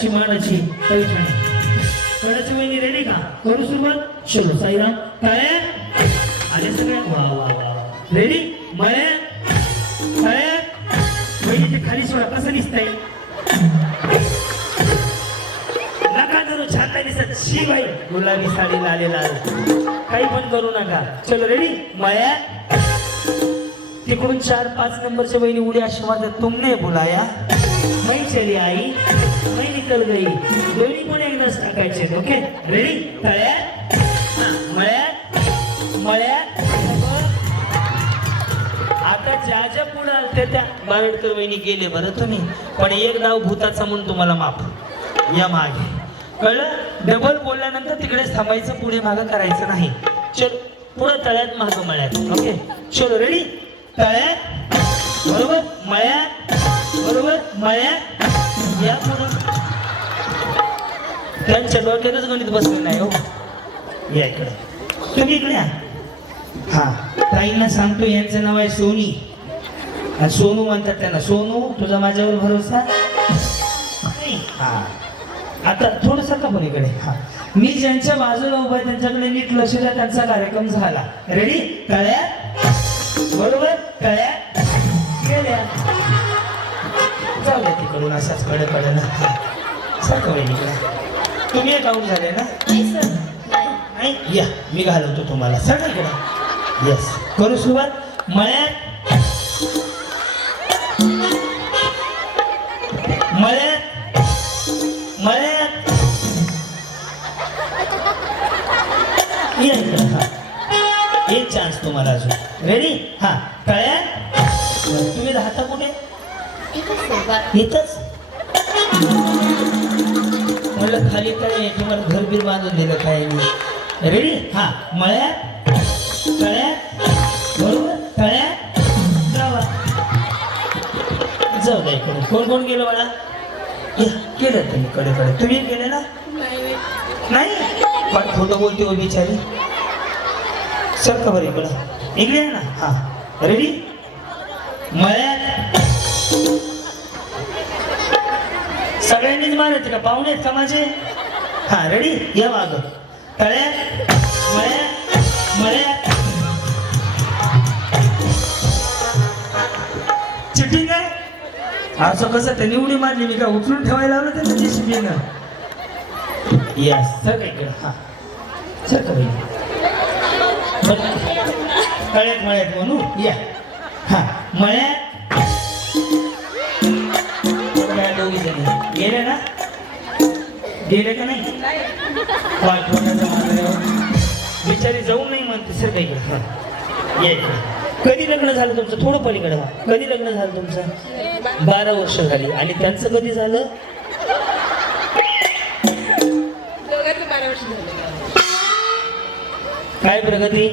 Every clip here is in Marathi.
कोण मानाची. पैठणी करायची वहिनी रेडी का? करू सुरुवात? चलो साईराम. काय? आले सगळ्या वा वा वा. रेडी मळे काय? वहिनीचे खाली सोडा. कसं दिसतंय? नका करू छान दिसत. शी गुलाबी साडी लाले लाल. काही पण करू नका. चलो रेडी मळ्या तिकडून चार पाच नंबरच्या बहिणी उड्या अशी वाजत तुमने बुलाया. मै चली आई. मै निकल गई दोन्ही पण एकदाच टाकायचे ओके? रेडी तळ्या मळ्यात. मळ्यात. आता ज्या ज्या पुढे आलते त्या बारडकर वहिनी गेले बरं तुम्ही. पण एक नाव भूताचा म्हणून तुम्हाला माफ. या मागे. कळलं? डबल बोलल्यानंतर तिकडेच थांबायचं पुढे मागं करायचं नाही. चल पुढं तळ्यात मागं मळ्यात. ओके? चलो रेडी तळ्यात. बरोबर? मळ्यात. बरोबर? मळ्यात. या पुढे त्यांच्या डोक्यातच गणित बसले नाही हो. या इकडे. तुम्ही इकडे हा ताईंना सांगतो यांचं नाव आहे सोनी. आणि सोनू म्हणतात त्यांना सोनू तुझा माझ्यावर भरोसा? नाही. हा. आता थोडस का पण इकडे. हा. मी ज्यांच्या बाजूला उभा आहे त्यांच्याकडे नीट लक्ष द्या त्यांचा कार्यक्रम झाला. रेडी कळ्या? बरोबर? कळ्या? गेल्या. जाऊया तिकडून असाच कडे कडे ना सारखं वहिनीकडे तुम्ही एक आऊट झाले ना? नाही सर नाही. नाही? या मी घालवतो तुम्हाला. सगळं इकडे येस करू सुरुवात. मळ्यात मळ्यात मळ्यात या इकडे हा. एक चान्स तुम्हाला अजून. रेडी हा. तळ्यात तुम्ही राहता कुठे? इथंच? आहे खाली काय तुम्हाला घर बीर बांधून दिलं काय नाही. रेडी हा. मळ्यात तळ्यात बरोबर तळ्यात जावा जाऊ द्या इकडे कोण कोण गेलं मला केलं तुम्ही कडे कडे. तुम्ही गेले ना? नाही? पण खोटं बोलते हो बिचारी. सर बरं इकडं? इकडे आहे ना. हा. रेडी मळ्यात सगळ्यांनीच मारायचे का पाहुणे आहेत का माझे? हा रेडी या माग. तळ्या मळ्या मळ्यात चिटिंग आहे असं कसं त्यांनी उडी मारली मी का उचलून ठेवायला लावलं त्याचं शिपिंग यस सर इकडे हा. सर तळ्यात मळ्यात म्हणू? या. हा. मळ्यात गेले ना? गेले का नाही? बिचारी जाऊ नाही म्हणते सर काही ये कधी लग्न झालं तुमचं? थोडं पलीकडे. कधी लग्न झालं तुमचं? बारा वर्ष झाली. आणि त्यांचं कधी झाले? काय प्रगती?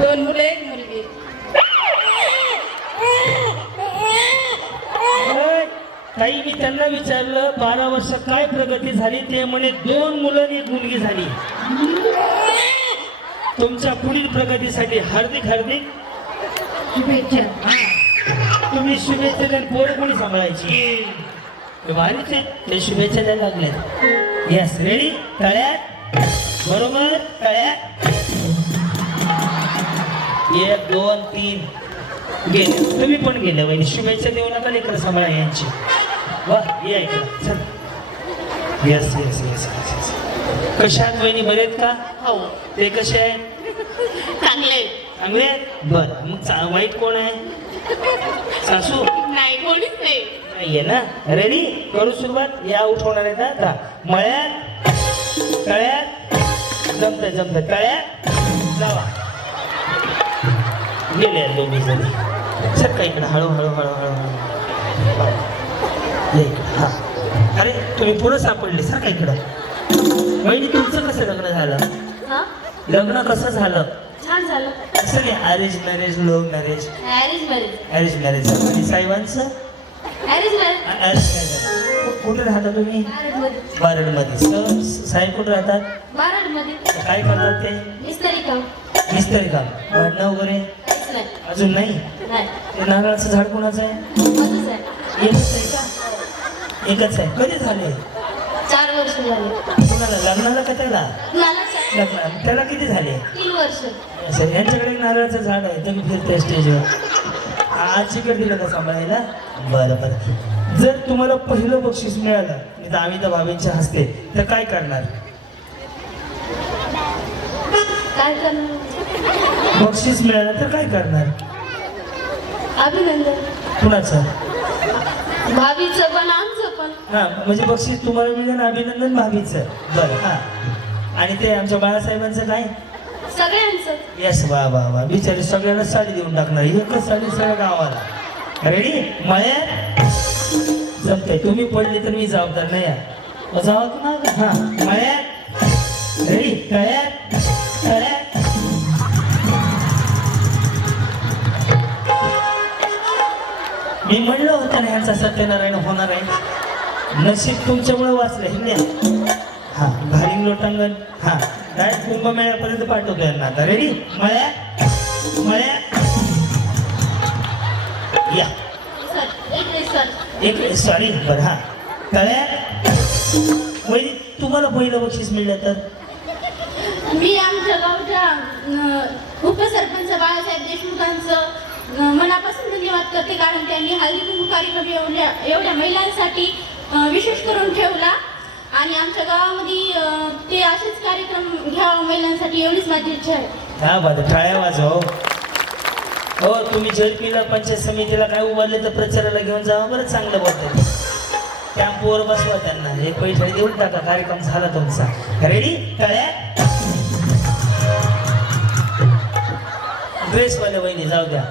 दोन मुलं एक मुलगी होय. ताई मी त्यांना विचारलं बारा वर्ष काय प्रगती झाली? ते म्हणे दोन मुलं आणि एक मुलगी झाली. तुमच्या पुढील प्रगतीसाठी हार्दिक हार्दिक शुभेच्छा. तुम्ही शुभेच्छा द्याल पोरं कोणी सांभाळायची? ते भारीच ते शुभेच्छा द्यायला लागले यस रेडी तळ्यात? बरोबर? तळ्यात? एक दोन तीन. गेले. तुम्ही पण गेले वहिनी. शुभेच्छा देऊ नका लेकर सांभाळा यांची. येस येस येस येस कशा आहेत वहिनी बरे आहेत का? हो. ते कसे आहेत? चांगले चांगले आहेत? बरं मग वाईट कोण आहे? सासू? नाही कोणीच नाही. नाहीये ना? रेडी? करू सुरुवात? या उठवणार आहेत ना मळ्यात तळ्यात जमत जमत तळ्यात जावा. गेले आहेत दोन्ही जणी सर का इकडे? हळू हळू हळू ये हा. अरे तुम्ही पुढं सापडले सर का इकडं. वहिनी तुमचं कसं लग्न झालं? हा? लग्न कसं झालं? छान झालं. कसं नाही arrange marriage love marriage arrange marriage arrange marriage झालं आणि साहेबांचं? ॲरेंज मॅरेज अरेंज मॅरेज कुठे राहता तुम्ही? बाराडमध्ये. साहेब कुठे राहतात? बाराडमध्ये. काय करतात ते? मिस्त्री काम मिस्त्री काम भांडणं वगैरे? काहीच कधीच नाही. अजून नाही? नाही. ते नारळाचं झाड कोणाचं आहे? का एकच आहे. कधी झाले? चार वर्ष झाले. कोणाला लग्नाला का त्याला? लग्नाला. त्याला किती झाले? तीन वर्ष. असं यांच्याकडे नारळाचं झाड आहे. तुम्ही फिरते स्टेजवर. आजीकडे दिलं का सांभाळायला? बरं बरं. जर तुम्हाला पहिलं बक्षीस मिळालं आम्ही तर बाबींच्या हस्ते तर काय करणार? काय करणार? बक्षीस मिळालं तर काय करणार? अभिनंदन. कुणाचं? आमचं पण हा म्हणजे बक्षीस तुम्हाला मिळेल अभिनंदन भाभीचं बरं हा. आणि ते आमच्या बाळासाहेबांचं काय? सगळ्यांचं. येस वा वा वा. बिचारी सगळ्यांना साडी देऊन टाकणार. एकच साडी सगळ्या गावाला. रेडी मळ्यात जमतंय. तुम्ही पडले तर मी जबाबदार नाही आहे. जावा का ना हा. मळ्यात रेडी तळ्यात तळ्यात मी म्हणलं होतं ना ह्यांचा सत्यनारायण होणार आहे. नशीब तुमच्यामुळे वाचलं हिंद्या हा भारी लोटांगण. हा काय कुंभमेळ्यापर्यंत पाठवतो यांना. आता रेडी मळ्या? मळ्या? या. एक सॉरी बरं हा. कळ्या? वैदिक तुम्हाला पहिलं बक्षीस मिळलं तर? मी आमच्या गावच्या उपसरपंच बाळासाहेब देशमुखांचं मनापासून धन्यवाद करते कारण त्यांनी हल्ली कार्यक्रम एवढ्या एवढ्या महिलांसाठी विशेष करून ठेवला. आणि आमच्या गावामध्ये ते असेच कार्यक्रम घ्यावा महिलांसाठी एवढीच माझी इच्छा आहे. हा बाबा टाळ्या वाजव हो. हो. तुम्ही झेडपीला पंचायत समितीला काय उभारले तर प्रचाराला घेऊन जावा बरं चांगलं बोलतंय. कॅम्पवर बसवा त्यांना. हे पैसे देऊन टाका कार्यक्रम झाला तुमचा. रेडी टाळ्या? ड्रेसवाल्या वहिनी जाऊ द्या.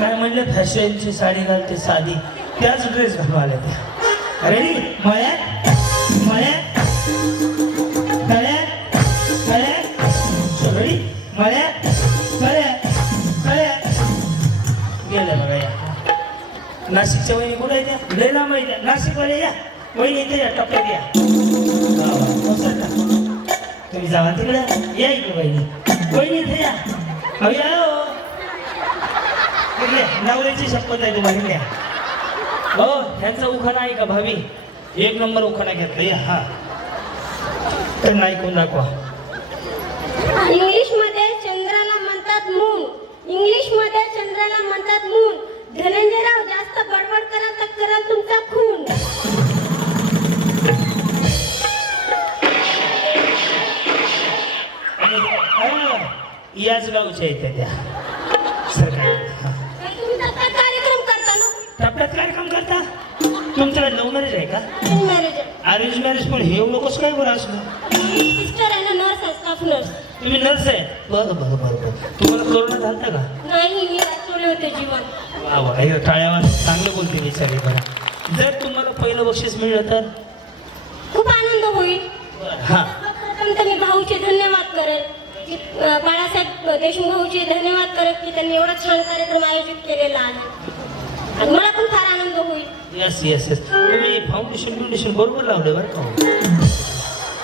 काय म्हणलं? फॅशनची साडी घालते साधी. त्याच ड्रेस घालवाल्या त्या. रेडी मळ्यात मळ्यात तळ्यात तळ्यात रेडी मळ्यात तळ्यात तळ्यात गेल्या बघा या. नाशिकच्या वहिनी कुठे आहे त्या लय लांब आहे त्या नाशिकवाले या. वहिनी इथे या टप्प्यात या. तुम्ही जावा तिकडे. या इकडे वहिनी. वहिनी इथे या. अहो या. नवऱ्याची शपथ आहे तुम्हाला. इकडे या. हो ह्यांचा उखाणा आहे का भावी एक नंबर उखाणा घेतला या हा. तर नाही कोण दाखवा. इंग्लिशमध्ये चंद्राला म्हणतात मून इंग्लिशमध्ये चंद्राला म्हणतात मून धनंजयराव जास्त बडबड करा तर करा तुमचा खून. याच गावच्या आहेत त्या. पण हे एवढं कसं काय बरं असलं सिस्टर आहे ना नर्स आहे स्टाफ नर्स तुम्ही नर्स आहे? बरं बरं बरं बरं. तुम्हाला कोरोना झालता का? नाही मी वाचवले होते जीवन. वा वा. हे टाळ्यावर चांगलं बोलते विचारी बरं. जर तुम्हाला पहिलं बक्षीस मिळलं तर? खूप आनंद होईल. हां. प्रथम तर मी भाऊचे धन्यवाद करेल. की, अं, बाळासाहेब देशमुख भाऊचे धन्यवाद करेल की त्यांनी एवढा छान कार्यक्रम आयोजित केलेला आहे. आणि मला पण फार आनंद होईल. येस येस येस तुम्ही फाउंडेशन फाउंडेशन बरोबर लावलं बरं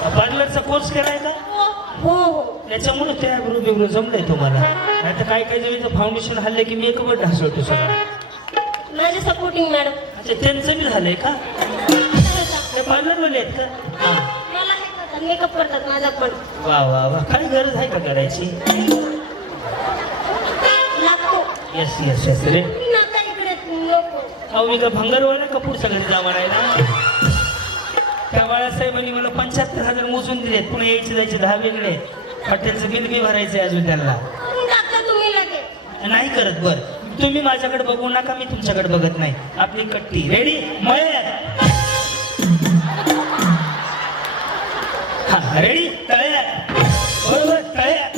का पार्लरचा कोर्स केलाय का हो हो त्याच्यामुळे त्या ग्रुप बिग्रुप जमलंय तुम्हाला. नाही तर काय काय जवळ फाउंडेशन हल्ले की मेकअप ढासळतो सगळा. माझे सपोर्टिंग मॅडम अच्छा त्यांचं बी झालंय का? ते पार्लरवाले आहेत का? हां. मला हे करतात मेकअप करतात माझा पण. वा वा वा. काही गरज आहे का करायची? लागतो. येस येस येस रे. अहो मी का भंगारवाला का पुढच्या घरी जा म्हणायला त्या बाळासाहेबांनी मला पंच्याहत्तर हजार मोजून दिलेत. पुणे यायचे जायचे दहा वेगळे. हॉटेलचं बिल बी भरायचं आहे अजून त्यांना. नाही करत बर. तुम्ही माझ्याकडे बघू नका मी तुमच्याकडे बघत नाही. आपली कट्टी. रेडी हा रेडी तळ्यात. बरोबर तळ्यात.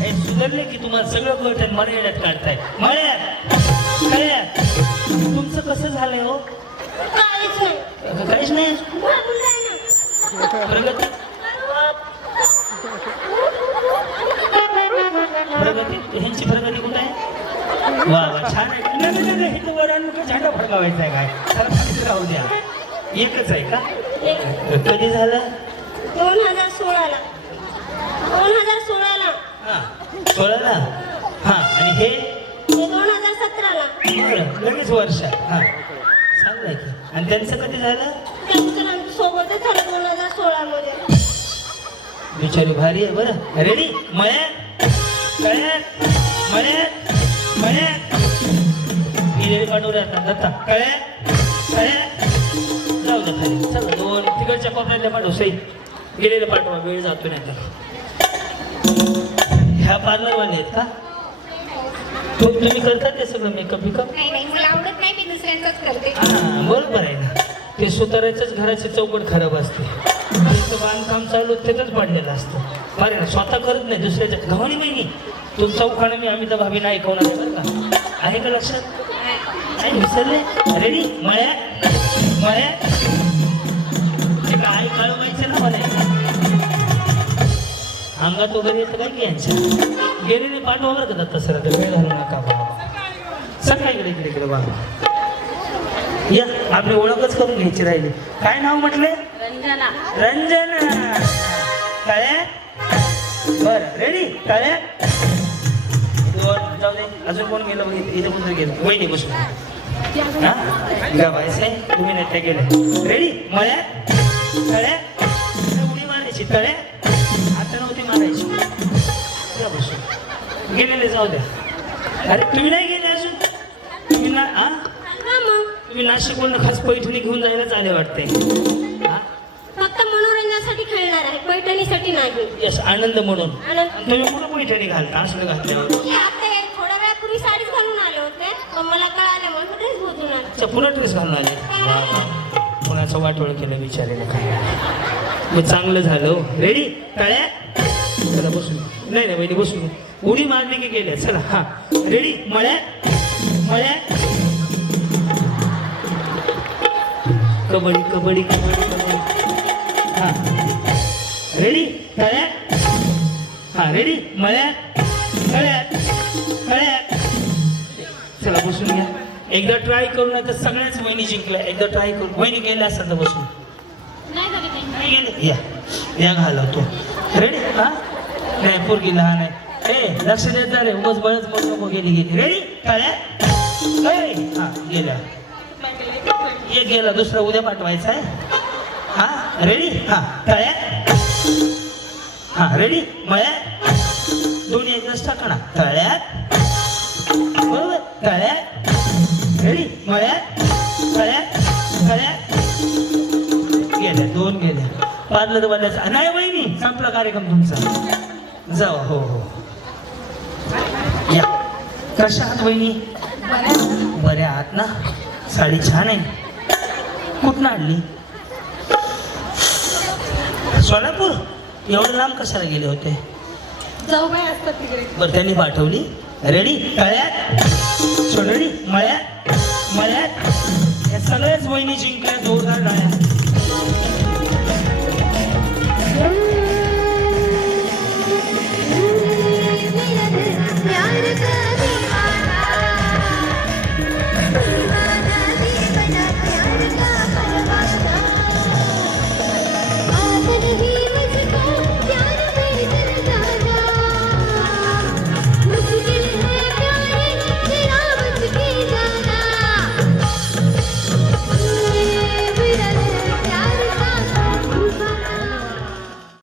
हे सुधारले की तुम्हाला सगळं कळतं मर्यादात काढताय कसं झालंय हो. काहीच नाही. काहीच नाही. प्रगती प्रगती ह्यांची प्रगती कुठे आहे? वा वा छान आहे. नाही, नाही, नाही, नाही, इथं वर आणून काय झेंडा फडकावायचा आहे काय खालीच राहू द्या. एकच आहे का? कधी झालं? दोन हजार सोळाला. दोन हजार सोळाला. हा. सोळाला? हा. आणि हे? सतराला. बरं लगेच वर्ष. हा. की? आणि त्यांचं कधी झालं? त्यांचं आमच्या सोबतच झालं दोन हजार सोळामध्ये. बिचारी भारी आहे बरं. रेडी गेलेले पाठवले आता. दत्ता कळ्यात? कळ्यात? जाऊ दे खाली. चला दोन तिकडच्या कोपऱ्यातल्या पाठव सई. गेलेले पाठवा वेळ जातो नाही तर. ह्या पार्लरवाले आहेत का? तू तुम्ही करतात ते सगळं मेकअप बिकअप नाही नाही मला आवडत नाही मी दुसऱ्यांचाच करते. हा, बरोबर आहे ना. ते सुताराच्याच घराची चौकट खराब असते. त्याचं बांधकाम चालू त्यातच पडलेलं असतं. बरे ना स्वतः करत नाही दुसऱ्याच्या गव्हाणी बहिणी तुमचा उखाणं मी अमिता भाभी नाही ऐकवणार आहे बरं का? आहे का लक्षात? काय विसरले? रेडी मळ्या? मळ्या? ते काय काळू माहिती ना मला? अंगात वगैरे येतं काय की यांच्या? गेलेले पाठवा बरं का दत्ता सर वेळ घालू नका बाबा. सकाळी इकडे इकडे इकडे बाबा या आपली ओळखच करून घ्यायची राहिली. काय नाव म्हटले? रंजना. रंजना. काळ्या बर रेडी दोन जाऊ दे. अजून कोण गेलं? बघ इथे कोणतरी गेलं. वहिनी बसून हा? गा बायसे तुम्ही नाही ते गेले रेडी मळ्या कळ्या उडी मारायची. कळ्या आता नव्हती मारायची. या बसून गेलेले जाऊ द्या. अरे तुम्ही नाही गेले अजून? तुम्ही ना हा? मग तुम्ही नाशिकवरून खास पैठणी घेऊन जायलाच आले वाटते. हा? फक्त मनोरंजनासाठी खेळणार आहे पैठणीसाठी नाही. यस आनंद म्हणून. आनंद. तुम्ही कुठं पैठणी घालता? असलं घातल्यावर. मी आता हे थोड्या वेळापूर्वी साडीच घालून आले होते पण मला कळाल्यामुळे मी ड्रेस बदलून आले. अच्छा पुन्हा ड्रेस घालून आले? वा वा. कोणाचं वाटोळ केलं विचारेला काय? मग चांगलं झालं रेडी टाळ्या? चला बसून. नाही नाही वहिनी बसून. उडी मारली की गेल्या. चला हा. रेडी मळ्या? मळ्या? कबड्डी कबड्डी कबड्डी कबड्डी. हा. रेडी? टाळ्या हा रेडी? मळ्या कळ्यात कळ्यात चला बसून घ्या. एकदा ट्राय करू नाही तर सगळ्याच वहिनी जिंकल्या. एकदा ट्राय करू वहिनी गेल्या असतात तर बसून. या. या घालवतो. रेडी हा? नाही पोरगी लहान आहे. ए लक्ष देत रे. उगाच बळच बोल नको गेली गेली. रेडी काळ्या ए, हा गेल्या. एक गेला दुसरं उद्या पाठवायचं आहे. हा रेडी हा तळ्या. हा रेडी मळ्या. दोन्ही एकच टाकणा तळ्यात बरोबर? तळ्यात रेडी मळ्यात तळ्यात तळ्यात गेल्या दोन गेल्या. बादल तर बदलायचं नाही वहिनी संपला कार्यक्रम तुमचा. जाऊ हो हो. या. कशा आहात वहिनी? बऱ्या आहात ना? साडी छान आहे. कुठनं आणली? सोलापूर? एवढं लांब कशाला गेले होते? जाऊ बाई असतात तिकडे. बरं त्यांनी पाठवली. रेडी तळ्यात? सोडली मळ्यात? मळ्यात? या सगळ्याच वहिनी जिंकल्या जोरदार डाळ्या